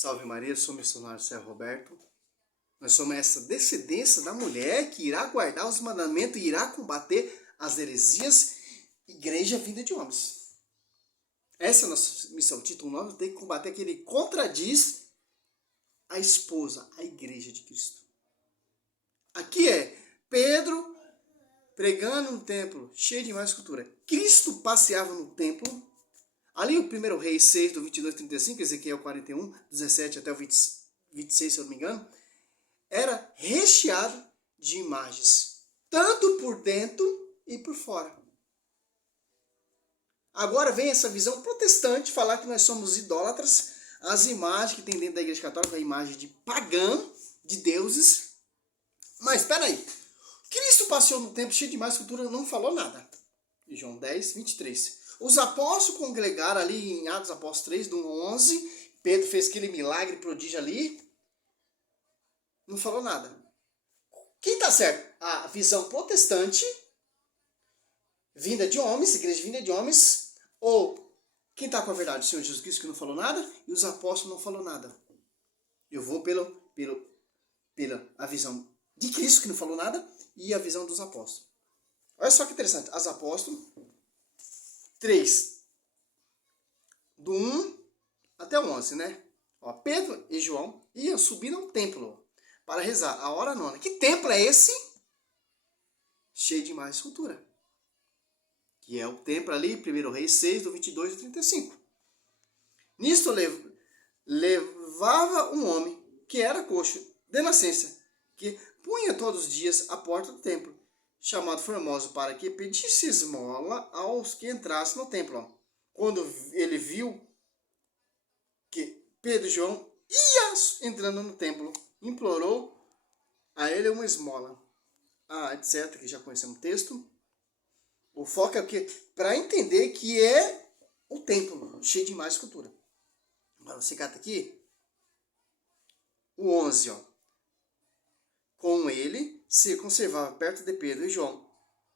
Salve Maria, sou o missionário Sérgio Roberto. Nós somos essa descendência da mulher que irá guardar os mandamentos e irá combater as heresias, igreja vinda de homens. Essa é a nossa missão. O título 9 tem que combater aquele que contradiz a esposa, a igreja de Cristo. Aqui é Pedro pregando no templo, cheio de mais cultura. Cristo passeava no templo. Ali o 1 Reis 6, do 22 ao 35, Ezequiel 41, 17 até o 26, se eu não me engano, era recheado de imagens, tanto por dentro e por fora. Agora vem essa visão protestante falar que nós somos idólatras. As imagens que tem dentro da igreja católica, a imagem de pagã, de deuses. Mas espera aí, Cristo passeou no templo cheio de mais cultura e não falou nada. João 10, 23. Os apóstolos congregaram ali em Atos Apóstolos 3, do 11. Pedro fez aquele milagre, prodígio ali. Não falou nada. Quem está certo? A visão protestante, vinda de homens, igreja vinda de homens, ou quem está com a verdade? O Senhor Jesus Cristo, que não falou nada, e os apóstolos não falaram nada. Eu vou pela a visão de Cristo, que não falou nada, e a visão dos apóstolos. Olha só que interessante. As apóstolos 3, do 1 até o 11, né? Ó, Pedro e João iam subir ao templo para rezar a hora nona. Que templo é esse? Cheio de mais cultura. Que é o templo ali, 1 Reis 6, do 22 ao 35. Nisto levava um homem que era coxo de nascença, que punha todos os dias à porta do templo, chamado Formoso, para que pedisse esmola aos que entrassem no templo. Quando ele viu que Pedro e João iam entrando no templo, implorou a ele uma esmola. Etc., que já conhecemos o texto. O foco é o quê? Para entender que é o templo, cheio de mais cultura. Agora você cata aqui o 11, ó. Com ele se conservava perto de Pedro e João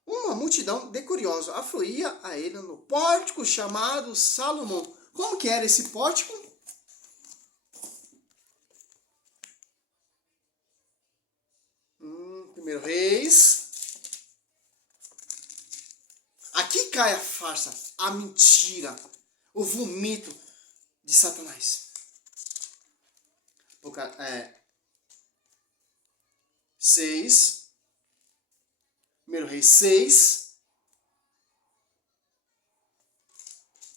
uma multidão de curiosos afluía a ele no pórtico chamado Salomão. Como que era esse pórtico? Primeiro Reis. Aqui cai a farsa, a mentira, o vomito de Satanás. 6, 1 Reis 6,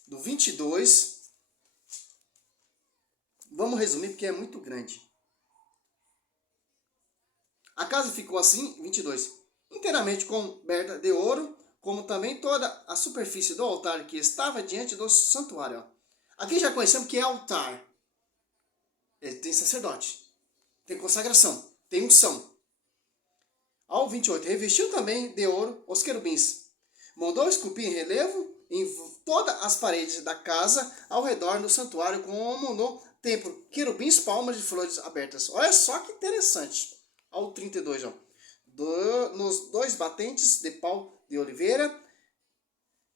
do 22. Vamos resumir porque é muito grande. A casa ficou assim, 22, inteiramente coberta de ouro, como também toda a superfície do altar que estava diante do santuário. Aqui já conhecemos que é altar. Tem sacerdote, tem consagração, tem unção. Ao 28, revestiu também de ouro os querubins. Mandou esculpir em relevo em todas as paredes da casa ao redor do santuário, como no templo, querubins, palmas de flores abertas. Olha só que interessante. Ao 32, ó. Nos 2 batentes de pau de oliveira,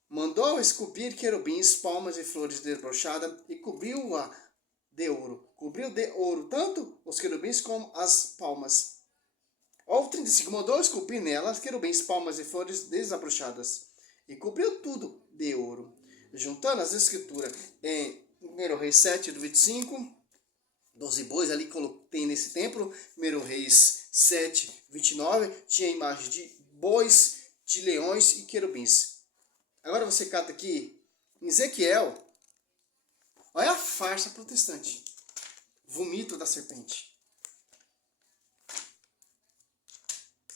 mandou esculpir querubins, palmas e flores desbrochadas e cobriu-a de ouro. Cobriu de ouro tanto os querubins como as palmas. Ao 35, mandou esculpir nelas querubins, palmas e flores desabrochadas. E cobriu tudo de ouro. Juntando as escrituras em 1 Reis 7, do 25, 12 bois ali tem nesse templo. 1 Reis 7, 29, tinha a imagem de bois, de leões e querubins. Agora você cata aqui em Ezequiel. Olha a farsa protestante. Vomito da serpente.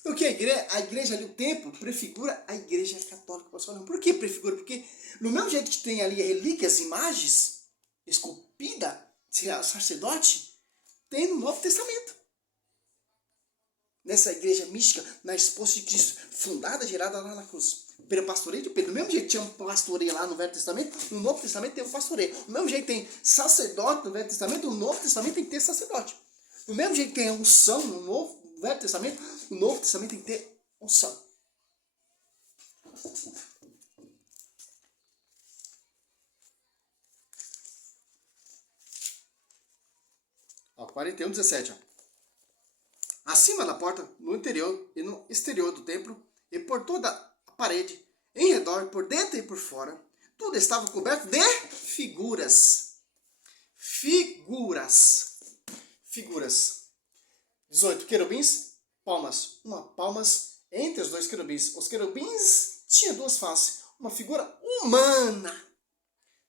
Porque a igreja ali, o templo, prefigura a igreja católica. Por que prefigura? Porque no mesmo jeito que tem ali relíquias, imagens, esculpida, sacerdote, tem no Novo Testamento. Nessa igreja mística, na esposa de Cristo, fundada, gerada lá na cruz. Pelo pastoreio de Pedro. Do mesmo jeito que tinha um pastoreio lá no Velho Testamento, no Novo Testamento tem um pastoreio. Do mesmo jeito que tem sacerdote no Velho Testamento, no Novo Testamento tem que ter sacerdote. Do mesmo jeito que tem unção no Velho Testamento, no Novo Testamento tem que ter unção. 41, 17. Ó. Acima da porta, no interior e no exterior do templo, e por toda a parede, em redor, por dentro e por fora, tudo estava coberto de figuras. Figuras. 18 querubins, palmas. Palmas entre os dois querubins. Os querubins tinham duas faces, uma figura humana.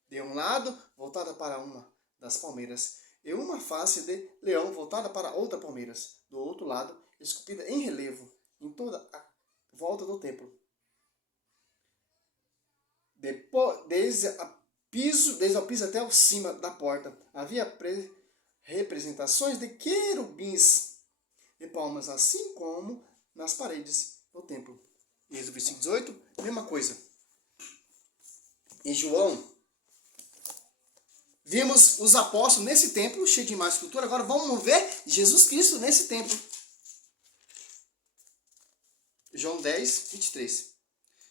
De um lado, voltada para uma das palmeiras, e uma face de leão voltada para outra palmeiras. Do outro lado, esculpida em relevo, em toda a volta do templo. Desde o piso até o cima da porta, havia representações de querubins e palmas, assim como nas paredes do templo. Êxodo 25, 18, mesma coisa. Em João, vimos os apóstolos nesse templo, cheio de imagem e escultura. Agora vamos ver Jesus Cristo nesse templo. João 10, 23.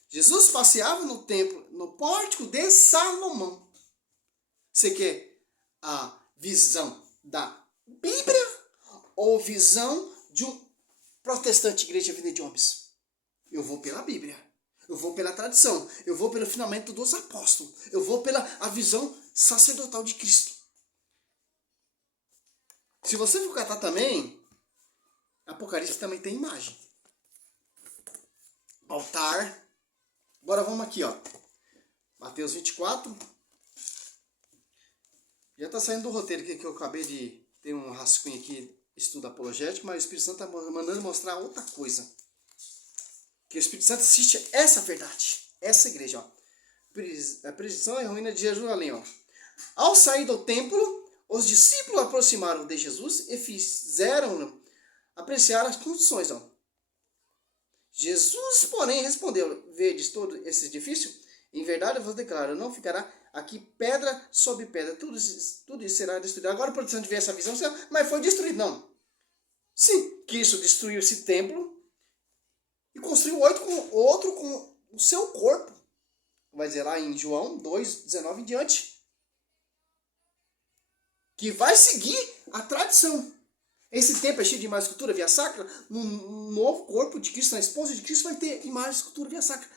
Jesus passeava no templo, no pórtico de Salomão. Você quer a visão da Bíblia ou visão de um protestante igreja vida de homens? Eu vou pela Bíblia. Eu vou pela tradição. Eu vou pelo finamento dos apóstolos. Eu vou pela a visão sacerdotal de Cristo. Se você for catar também, Apocalipse também tem imagem. Altar. Agora vamos aqui, ó. Mateus 24. Já está saindo do roteiro aqui que eu acabei de ter um rascunho aqui, estudo apologético, mas o Espírito Santo está mandando mostrar outra coisa. Que o Espírito Santo assiste essa verdade, essa igreja, ó. A predição e ruína de Jerusalém, ó. Ao sair do templo, os discípulos aproximaram de Jesus e fizeram apreciar as condições, ó. Jesus, porém, respondeu: vedes todo esse edifício? Em verdade eu vos declaro, não ficará aqui pedra sobre pedra, tudo isso será destruído. Agora o protestante vê essa visão, mas foi destruído. Não. Sim, Cristo destruiu esse templo e construiu outro com o seu corpo. Vai dizer lá em João 2, 19 em diante. Que vai seguir a tradição. Esse templo é cheio de imagem e escultura via sacra. No novo corpo de Cristo, na esposa de Cristo, vai ter imagem e escultura via sacra.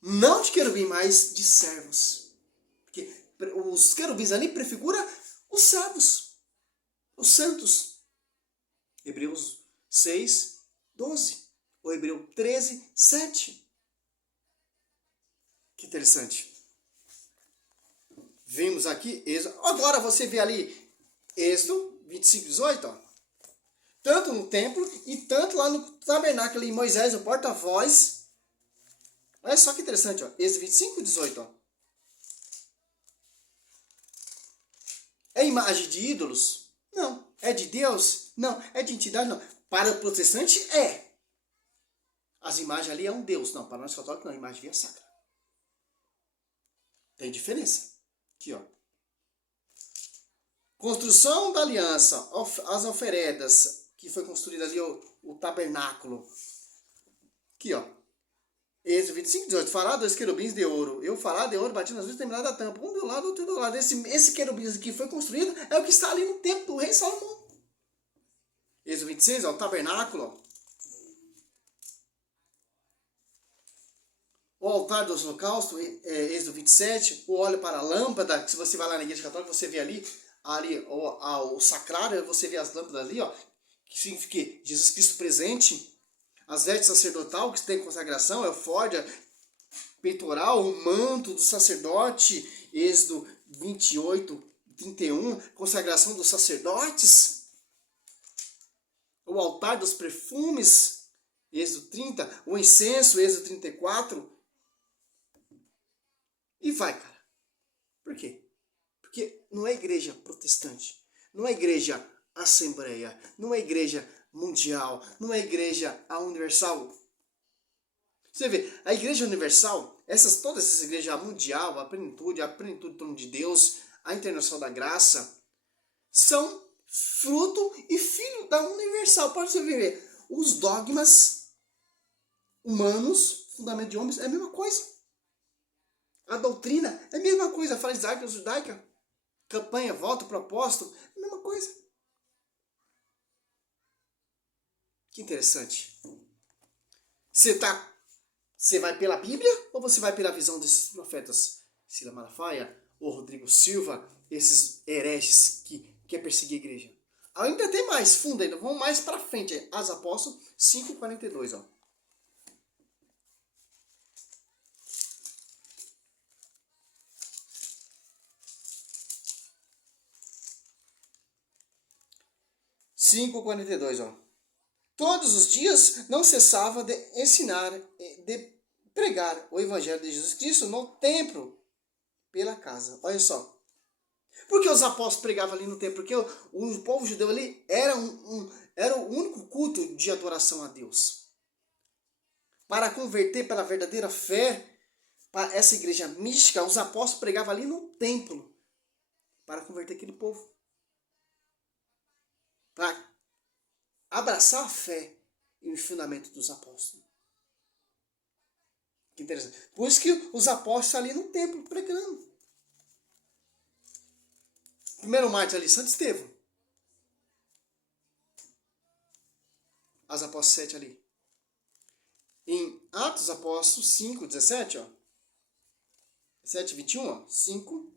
Não de querubim, mas de servos. Porque os querubins ali prefiguram os servos, os santos. Hebreus 6, 12. Ou Hebreu 13, 7. Que interessante. Vimos aqui Êxodo. Agora você vê ali Êxodo 25, 18. Ó. Tanto no templo e tanto lá no tabernáculo em Moisés, o porta-voz. Olha só que interessante. Ó. Êxodo 25, 18. Ó. É imagem de ídolos? Não. É de Deus? Não. É de entidade? Não. Para o protestante é. As imagens ali é um Deus. Não, para nós católicos não, a imagem via sacra. Tem diferença. Aqui, ó. Construção da aliança, as oferendas, que foi construído ali o tabernáculo. Aqui, ó. Êxodo 25, 18. Fará dois querubins de ouro. Eu fará de ouro batido nas duas terminadas da tampa. Um do lado, outro do lado. Esse querubim que foi construído é o que está ali no templo do rei Salomão. Êxodo 26, ó, o tabernáculo, ó. O altar dos holocaustos, Êxodo 27, o óleo para a lâmpada, que se você vai lá na igreja católica, você vê ali o sacrário, você vê as lâmpadas ali, ó, que significa Jesus Cristo presente. As vestes sacerdotal, que tem consagração, é o forja, peitoral, o manto do sacerdote, Êxodo 28, 31, consagração dos sacerdotes. O altar dos perfumes, Êxodo 30, o incenso, Êxodo 34. E vai, cara. Por quê? Porque não é igreja protestante, não é igreja assembleia, não é igreja mundial, não é igreja universal. Você vê, a igreja universal, todas essas igrejas, a mundial, a plenitude do trono de Deus, a internacional da graça, são fruto e filho da universal. Pode você ver, os dogmas humanos, fundamento de homens, é a mesma coisa. A doutrina é a mesma coisa, farisaica, judaica, campanha, voto, propósito, é a mesma coisa. Que interessante. Você vai pela Bíblia ou você vai pela visão desses profetas? Cila Malafaia ou Rodrigo Silva, esses hereges que quer perseguir a igreja. Ainda tem mais fundo ainda, vamos mais para frente. Atos Apóstolos 5:42, ó. ó. Todos os dias não cessava de ensinar, de pregar o evangelho de Jesus Cristo no templo, pela casa. Olha só. Por que os apóstolos pregavam ali no templo? Porque o povo judeu ali era o único culto de adoração a Deus. Para converter para a verdadeira fé, para essa igreja mística, os apóstolos pregavam ali no templo. Para converter aquele povo. Para abraçar a fé e o fundamento dos apóstolos. Que interessante. Por isso que os apóstolos ali no templo pregando. Primeiro mártir ali, Santo Estevão. As Apóstolos 7 ali. Em Atos Apóstolos 5, 17, ó. 7, 21, ó. 5.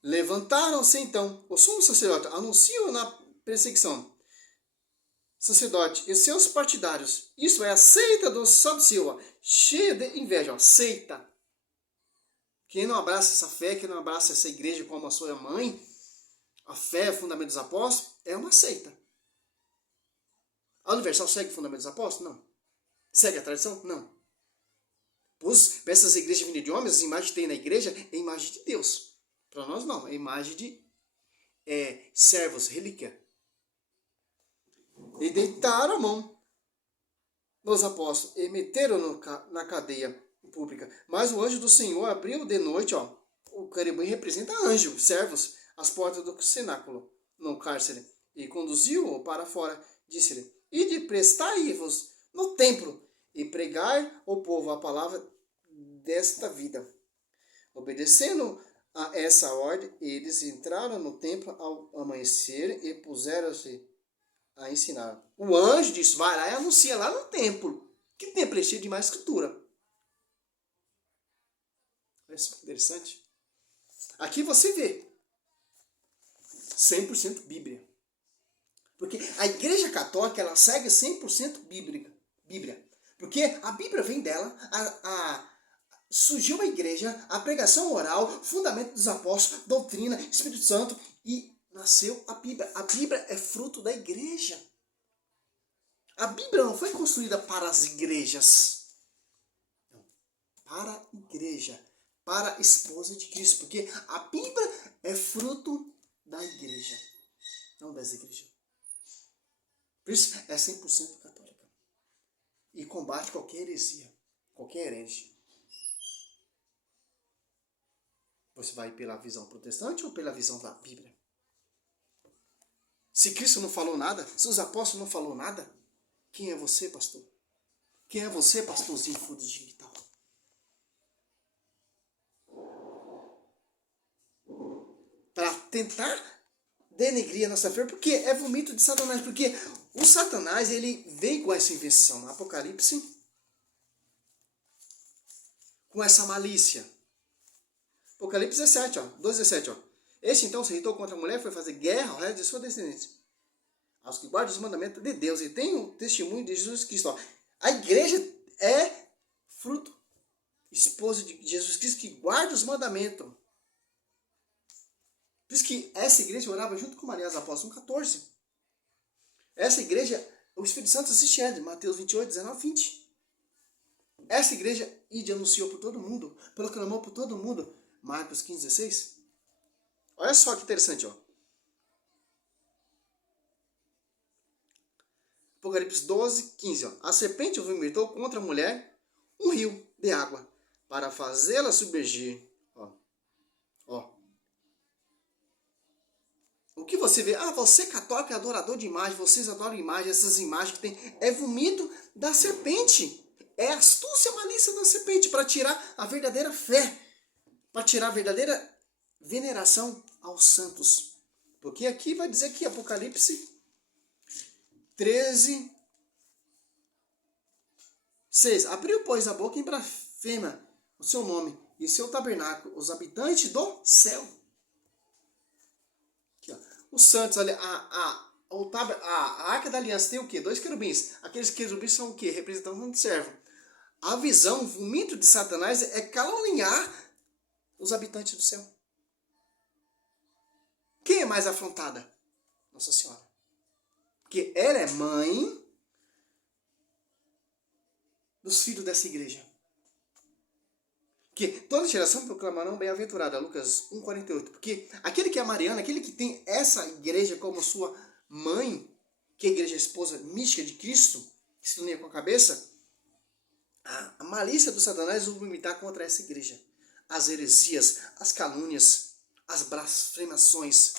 Levantaram-se então. O sumo sacerdote anunciou na perseguição. Sacerdote e seus partidários. Isso é a seita dos saduceus, cheia de inveja. Ó. Seita. Quem não abraça essa fé, quem não abraça essa igreja como a sua mãe, a fé, o fundamento dos apóstolos, é uma seita. A Universal segue o fundamento dos apóstolos? Não. Segue a tradição? Não. Pois, para essas igrejas vindas de homens, as imagens que tem na igreja é a imagem de Deus. Para nós não, é a imagem de servos, relíquia. E deitaram a mão nos apóstolos e meteram na cadeia pública. Mas o anjo do Senhor abriu de noite, ó. O carimbim representa anjo, servos, as portas do cenáculo, no cárcere, e conduziu-o para fora. Disse-lhe: ide prestai-vos no templo e pregai ao povo a palavra desta vida. Obedecendo a essa ordem, eles entraram no templo ao amanhecer e puseram-se a ensinar. O anjo disse: vai lá e anuncia lá no templo. Que templo é cheio de mais escritura. Olha só que interessante. Aqui você vê 100% Bíblia. Porque a Igreja Católica ela segue 100% Bíblia. Porque a Bíblia vem dela, surgiu a igreja, a pregação oral, fundamento dos apóstolos, doutrina, Espírito Santo e nasceu a Bíblia. A Bíblia é fruto da igreja. A Bíblia não foi construída para as igrejas. Não. Para a igreja. Para a esposa de Cristo. Porque a Bíblia é fruto da igreja. Não das igrejas. Por isso é 100% católica. E combate qualquer heresia. Qualquer herege. Você vai pela visão protestante ou pela visão da Bíblia? Se Cristo não falou nada, se os apóstolos não falaram nada, quem é você, pastor? Quem é você, pastorzinho fundo de digital? Para tentar denegrir a nossa fé, porque é vomito de Satanás, porque o Satanás ele vem com essa invenção, Apocalipse, com essa malícia. Apocalipse 17, ó, 2:17, ó. Este então se irritou contra a mulher e foi fazer guerra ao resto de sua descendência, aos que guardam os mandamentos de Deus e têm o testemunho de Jesus Cristo. Ó. A igreja é fruto, esposa de Jesus Cristo que guarda os mandamentos. Por isso que essa igreja orava junto com Maria, as Apóstolos 1:14. Essa igreja, o Espírito Santo assiste ela, Mateus 28, 19, 20. Essa igreja ide anunciou por todo mundo, proclamou por todo mundo. Marcos 15, 16. Olha só que interessante, ó. Apocalipse 12, 15, ó. A serpente vomitou contra a mulher um rio de água para fazê-la submergir. Ó. Ó. O que você vê? Ah, você católico é adorador de imagem, vocês adoram imagem, essas imagens que tem. É vomito da serpente. É astúcia, malícia da serpente para tirar a verdadeira fé. Para tirar a verdadeira veneração aos santos. Porque aqui vai dizer que Apocalipse 13, 6. Abriu, pois, a boca em blasfêmia o seu nome e seu tabernáculo, os habitantes do céu. Aqui, ó. Os santos, ali, a arca da aliança tem o quê? 2 querubins. Aqueles querubins são o quê? Representantes do servo. A visão, o mito de Satanás é caluniar os habitantes do céu. Quem é mais afrontada? Nossa Senhora. Porque ela é mãe dos filhos dessa igreja. Porque toda geração proclamarão bem-aventurada, Lucas 1,48. Porque aquele que é mariano, aquele que tem essa igreja como sua mãe, que é a igreja esposa mística de Cristo, que se unia com a cabeça, a malícia do Satanás vai vomitar contra essa igreja. As heresias, as calúnias, as blasfemações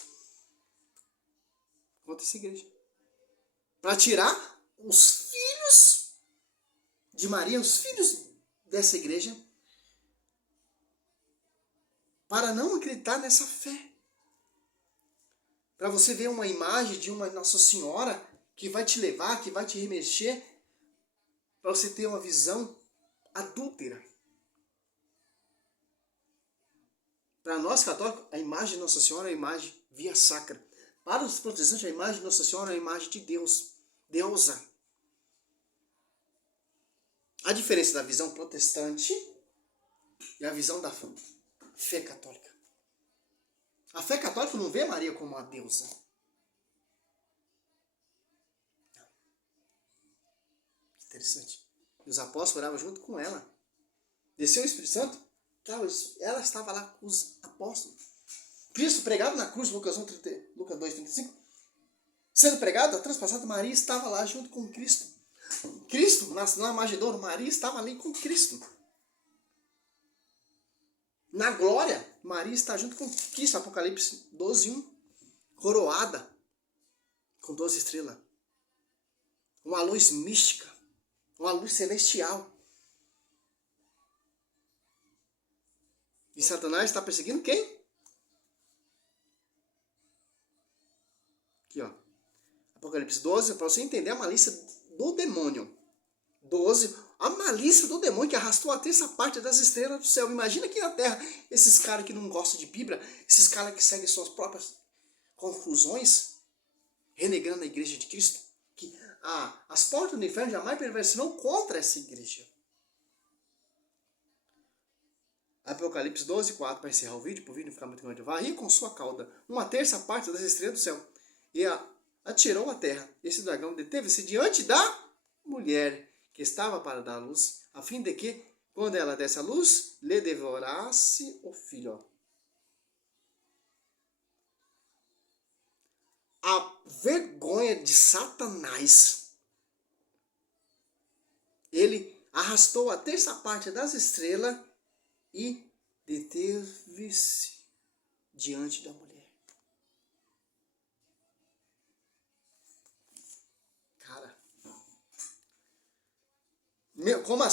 contra essa igreja. Para tirar os filhos de Maria, os filhos dessa igreja, para não acreditar nessa fé. Para você ver uma imagem de uma Nossa Senhora que vai te levar, que vai te remexer, para você ter uma visão adúltera. Para nós católicos, a imagem de Nossa Senhora é a imagem via sacra. Para os protestantes, a imagem de Nossa Senhora é a imagem de Deus, deusa. A diferença da visão protestante e a visão da fé católica. A fé católica não vê Maria como uma deusa. Não. Interessante. E os apóstolos oravam junto com ela. Desceu o Espírito Santo, ela estava lá com os apóstolos. Cristo pregado na cruz, Lucas 2,35. Sendo pregado, transpassado, Maria estava lá junto com Cristo. Cristo, na manjedoura, Maria estava ali com Cristo. Na glória, Maria está junto com Cristo, Apocalipse 12:1. Coroada com 12 estrelas. Uma luz mística, uma luz celestial. E Satanás está perseguindo quem? Aqui, ó. Apocalipse 12, para você entender a malícia do demônio. 12, a malícia do demônio que arrastou a terça parte das estrelas do céu. Imagina aqui na terra, esses caras que não gostam de Bíblia, esses caras que seguem suas próprias conclusões, renegando a igreja de Cristo, que as portas do inferno jamais prevalecerão contra essa igreja. Apocalipse 12:4, para encerrar o vídeo, para o vídeo ficar muito grande. Varria com sua cauda uma terça parte das estrelas do céu e atirou à terra. Esse dragão deteve-se diante da mulher que estava para dar a luz, a fim de que, quando ela desse a luz, lhe devorasse o filho. A vergonha de Satanás. Ele arrastou a terça parte das estrelas e deteve-se diante da mulher. Cara,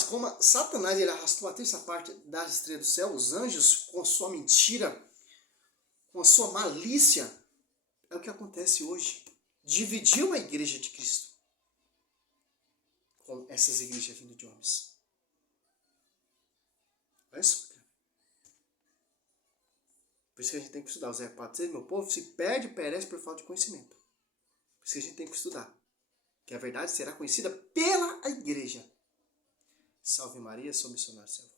como Satanás ele arrastou a terça parte das estrelas do céu, os anjos, com sua mentira, com a sua malícia, é o que acontece hoje. Dividiu a igreja de Cristo com essas igrejas vindo de homens. Olha só. Por isso que a gente tem que estudar. O Zé 4, meu povo se perde e perece por falta de conhecimento. Por isso que a gente tem que estudar. Que a verdade será conhecida pela igreja. Salve Maria, sou missionário, Senhor.